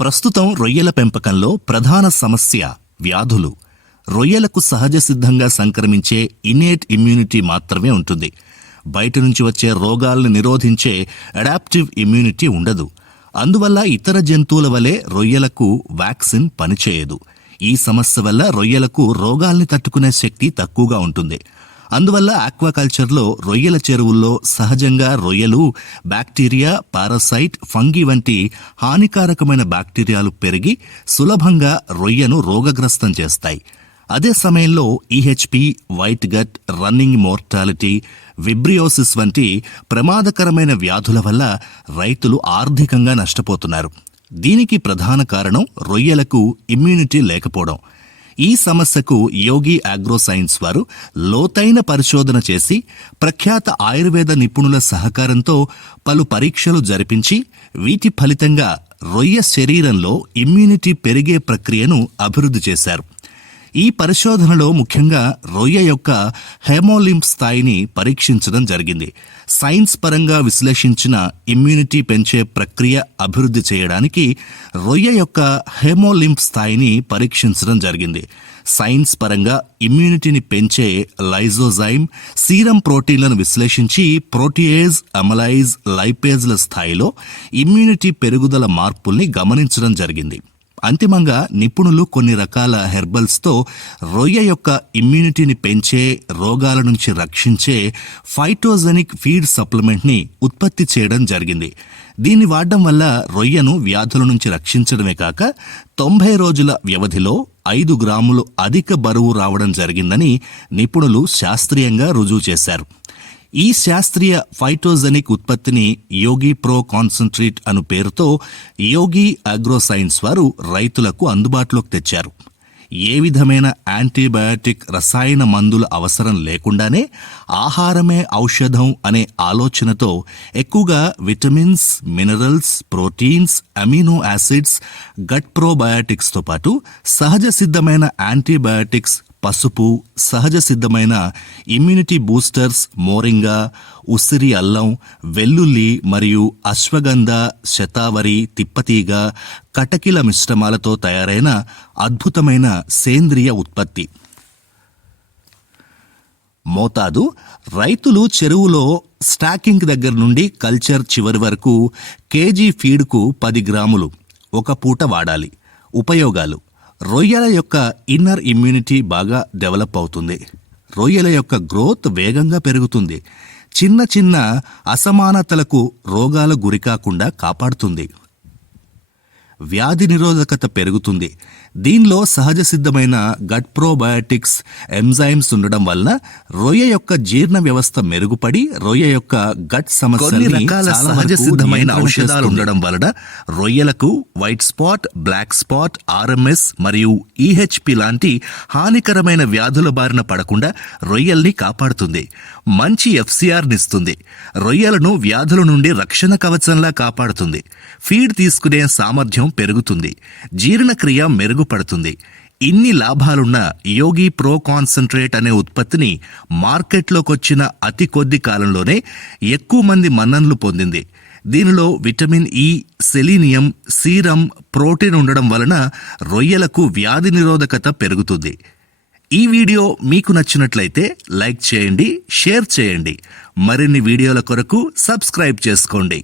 ప్రస్తుతం రొయ్యల పెంపకంలో ప్రధాన సమస్య వ్యాధులు. రొయ్యలకు సహజ సిద్ధంగా సంక్రమించే ఇనేట్ ఇమ్యూనిటీ మాత్రమే ఉంటుంది. బయట నుంచి వచ్చే రోగాలను నిరోధించే అడాప్టివ్ ఇమ్యూనిటీ ఉండదు. అందువల్ల ఇతర జంతువుల వలె రొయ్యలకు వ్యాక్సిన్ పనిచేయదు. ఈ సమస్య వల్ల రొయ్యలకు రోగాల్ని తట్టుకునే శక్తి తక్కువగా ఉంటుంది. అందువల్ల ఆక్వాకల్చర్లో రొయ్యల చెరువుల్లో సహజంగా రొయ్యలు బ్యాక్టీరియా పారాసైట్ ఫంగి వంటి హానికారకమైన బ్యాక్టీరియాలు పెరిగి సులభంగా రొయ్యను రోగగ్రస్తం చేస్తాయి. అదే సమయంలో EHP white gut running mortality vibriosis వంటి ప్రమాదకరమైన వ్యాధుల వల్ల రైతులు ఆర్థికంగా నష్టపోతున్నారు. దీనికి ప్రధాన కారణం రొయ్యలకు ఇమ్యూనిటీ లేకపోవడం. ఈ సమస్యకు యోగి అగ్రో సైన్స్ వారు లోతైన పరిశోధన చేసి ప్రఖ్యాత ఆయుర్వేద నిపుణుల సహకారంతో పలు పరీక్షలు జరిపించి వీటి ఫలితంగా రొయ్య శరీరంలో ఇమ్యూనిటీ పెరిగే ప్రక్రియను అభివృద్ధి చేశారు. ఈ పరిశోధనలో ముఖ్యంగా రొయ్య యొక్క హెమోలింప్ స్థాయిని పరీక్షించడం జరిగింది. సైన్స్ పరంగా విశ్లేషించిన ఇమ్యూనిటీ పెంచే ప్రక్రియ అభివృద్ధి చేయడానికి రొయ్య యొక్క హెమోలింప్ స్థాయిని పరీక్షించడం జరిగింది. సైన్స్ పరంగా ఇమ్యూనిటీని పెంచే లైజోజైమ్ సీరం ప్రోటీన్లను విశ్లేషించి ప్రోటియేజ్ అమలైజ్ లైపేజ్ల స్థాయిలో ఇమ్యూనిటీ పెరుగుదల మార్పుల్ని గమనించడం జరిగింది. అంతిమంగా నిపుణులు కొన్ని రకాల హెర్బల్స్తో రొయ్య యొక్క ఇమ్యూనిటీని పెంచే రోగాల నుంచి రక్షించే ఫైటోజెనిక్ ఫీడ్ సప్లిమెంట్ని ఉత్పత్తి చేయడం జరిగింది. దీన్ని వాడడం వల్ల రొయ్యను వ్యాధుల నుంచి రక్షించడమే కాక తొంభై రోజుల వ్యవధిలో ఐదు గ్రాములు అధిక బరువు రావడం జరిగిందని నిపుణులు శాస్త్రీయంగా రుజువు చేశారు. ఈ శాస్త్రీయ ఫైటోజెనిక్ ఉత్పత్తిని యోగి ప్రో కాన్సన్ట్రేట్ అను పేరుతో యోగి అగ్రోసైన్స్ వారు రైతులకు అందుబాటులోకి తెచ్చారు. ఏ విధమైన యాంటీబయాటిక్ రసాయన మందుల అవసరం లేకుండానే ఆహారమే ఔషధం అనే ఆలోచనతో ఎక్కువగా vitamins minerals proteins amino acids gut ప్రోబయాటిక్స్తో పాటు సహజ సిద్ధమైన యాంటీబయాటిక్స్ పసుపు సహజ సిద్ధమైన ఇమ్యూనిటీ బూస్టర్స్ మోరింగా ఉసిరి అల్లం వెల్లుల్లి మరియు అశ్వగంధ శతావరి తిప్పతీగ కటకిల మిశ్రమాలతో తయారైన అద్భుతమైన సేంద్రియ ఉత్పత్తి. మోతాదు రైతులు చెరువులో స్టాకింగ్ దగ్గర నుండి కల్చర్ చివరి వరకు కేజీ ఫీడ్కు పది గ్రాములు ఒక పూట వాడాలి. ఉపయోగాలు. రొయ్యల యొక్క ఇన్నర్ ఇమ్యూనిటీ బాగా డెవలప్ అవుతుంది. రొయ్యల యొక్క గ్రోత్ వేగంగా పెరుగుతుంది. చిన్న చిన్న అసమానతలకు రోగాల గురికాకుండా కాపాడుతుంది. వ్యాధి నిరోధకత పెరుగుతుంది. దీనిలో సహజ సిద్ధమైన గట్ ప్రోబయాటిక్స్ ఎంజైమ్స్ ఉండడం వలన రొయ్య యొక్క జీర్ణ వ్యవస్థ మెరుగుపడి రొయ్య యొక్క గట్ చాలా సహజ సిద్ధమైన ఔషధాలు. ఉండడం వలన రొయ్యలకు white spot black spot RMS మరియు ఈహెచ్పి లాంటి హానికరమైన వ్యాధుల బారిన పడకుండా రొయ్యల్ని కాపాడుతుంది. మంచి ఎఫ్సిఆర్ నిస్తుంది రొయ్యలను వ్యాధుల నుండి రక్షణ కవచంలా కాపాడుతుంది. ఫీడ్ తీసుకునే సామర్థ్యం పెరుగుతుంది. జీర్ణక్రియ మెరుగుపడుతుంది ఇన్ని లాభాలున్న యోగి ప్రో కాన్సన్ట్రేట్ అనే ఉత్పత్తిని మార్కెట్లోకొచ్చిన అతి కొద్ది కాలంలోనే ఎక్కువ మంది మన్ననలు పొందింది. దీనిలో vitamin E selenium serum protein ఉండడం వలన రొయ్యలకు వ్యాధి నిరోధకత పెరుగుతుంది. ఈ వీడియో మీకు నచ్చినట్లయితే లైక్ చేయండి షేర్ చేయండి. మరిన్ని వీడియోల కొరకు సబ్స్క్రైబ్ చేసుకోండి.